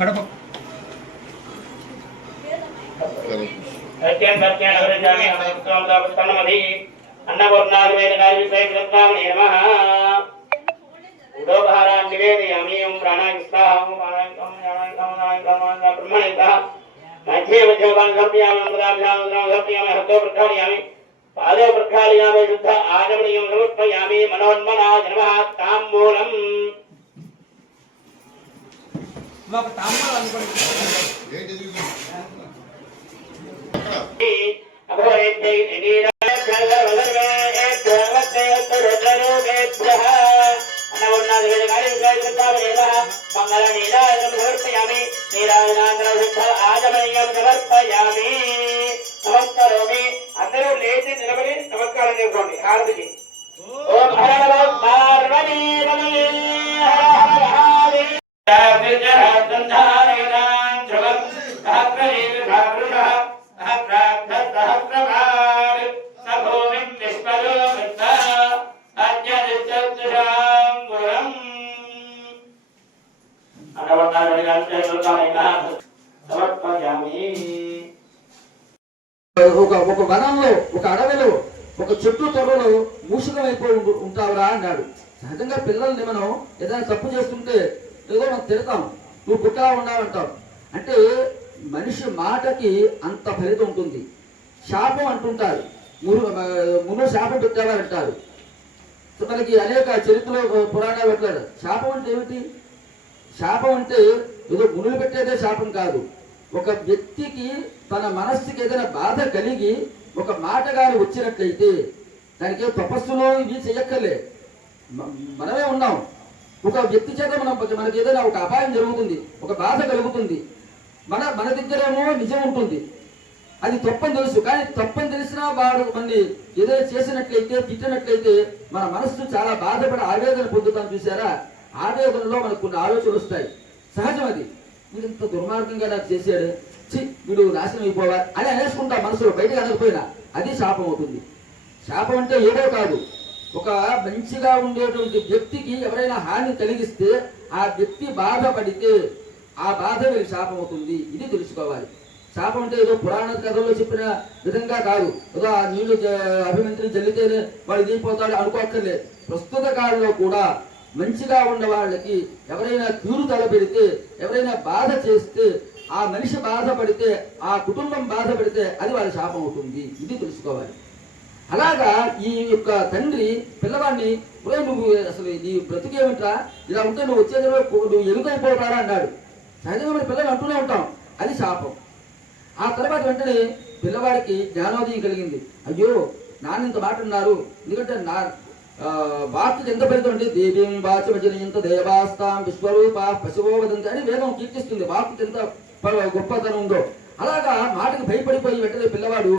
हड़प। सत्यं सत्यं अग्रजामि अमृतं दापस्तनमधि अन्नपूर्णाग्वेदकार्यविषये कृत्नामने नमः। उदोपहारां निवेदयामि। ॐ प्राणायुक्ताहं प्राणायुक्तं प्राणायुक्तं ब्रह्मणे सह मध्ये मध्यमपां समर्पयामि। अमृताभ्यां मुद्रां समर्पयामि। हस्तो प्रक्षालयामि। पादे प्रक्षालयामि। शुद्ध आचमनीयं समर्पयामि। मनोन्मना जनमः तां मूलम्। మాకు తమ్ముడు అనుకోండి అందరూ లేచి నిలబడి నమస్కారం చేసుకోండి హారతికి ఒక ఒక వనంలో ఒక అడవిలో ఒక చెట్టు తొర్రలో మూషికమైపోయి ఉంటావురా అన్నాడు. సహజంగా పిల్లల్ని మనం ఏదైనా తప్పు చేస్తుంటే ఏదో మనం తిడతాం. నువ్వు పుట్టా ఉన్నావంటాం అంటే. మనిషి మాటకి అంత ఫలితం ఉంటుంది. శాపం అంటుంటారు. మును మును శాపం పెట్టేవారు అంటారు మనకి అనేక చరిత్రలో పురాణాలు పెట్టారు శాపం అంటే ఏమిటి? శాపం అంటే ఏదో గుణులు పెట్టేదే శాపం కాదు. ఒక వ్యక్తికి తన మనస్సుకి ఏదైనా బాధ కలిగి ఒక మాట కానీ వచ్చినట్లయితే దానికి తపస్సులో ఇవి చెయ్యక్కర్లే. మనమే ఉన్నాం. ఒక వ్యక్తి చేత మనం మనకి ఏదైనా ఒక అపాయం జరుగుతుంది ఒక బాధ కలుగుతుంది. మన మన దగ్గరేమో నిజం ఉంటుంది. అది తప్పని తెలుసు. కానీ తప్పని తెలిసినా వారు మనల్ని ఏదైనా చేసినట్లయితే తిట్టినట్లయితే మన మనస్సు చాలా బాధపడి ఆవేదన పొందుతాం చూసారా ఆవేదనలో మనకు కొన్ని ఆలోచనలు వస్తాయి. సహజం అది వీడు ఇంత దుర్మార్గంగా నాకు చేశాడు. చి వీడు నాశనం అయిపోవాలి అని అనేసుకుంటా మనసులో బయటకు అనకపోయినా అది శాపం అవుతుంది. శాపం అంటే ఏదో కాదు. ఒక మంచిగా ఉండేటువంటి వ్యక్తికి ఎవరైనా హాని కలిగిస్తే ఆ వ్యక్తి బాధపడితే ఆ బాధ వీరికి శాపం అవుతుంది. ఇది తెలుసుకోవాలి. శాపం అంటే ఏదో పురాణ కథల్లో చెప్పిన విధంగా కాదు. ఏదో ఆ నీళ్ళు జ- అభిమంత్రి జల్లితేనే వాడు ఇదిపోతాడు అనుకోక్కర్లే ప్రస్తుత కాలంలో కూడా మంచిగా ఉన్న వాళ్ళకి ఎవరైనా తీరు తలపెడితే ఎవరైనా బాధ చేస్తే ఆ మనిషి బాధపడితే ఆ కుటుంబం బాధపడితే అది వాళ్ళ శాపం అవుతుంది. ఇది తెలుసుకోవాలి. అలాగా ఈ యొక్క తండ్రి పిల్లవాడిని "ఒరేయ్ నువ్వు అసలు నీ బ్రతికేమిట్రా? ఇలా ఉంటే నువ్వు వచ్చే నువ్వు ఎలుకైపోతారా అన్నాడు. సహజంగా మన పిల్లలు అంటూనే ఉంటాం. అది శాపం. ఆ తర్వాత వెంటనే పిల్లవాడికి జ్ఞానోదయం కలిగింది. అయ్యో నాన్న ఇంత మాట ఉన్నారు ఎందుకంటే నా భారత వాక్కి ఎంత ఫలితం అంటే దేవీం వాచమజనయంత దేవాస్తాం విశ్వరూప పశువో వదంతి అని వేదం కీర్తిస్తుంది. భారత ఎంత గొప్పతనం ఉందో. అలాగా మాటకి భయపడిపోయి వెంటనే పిల్లవాడు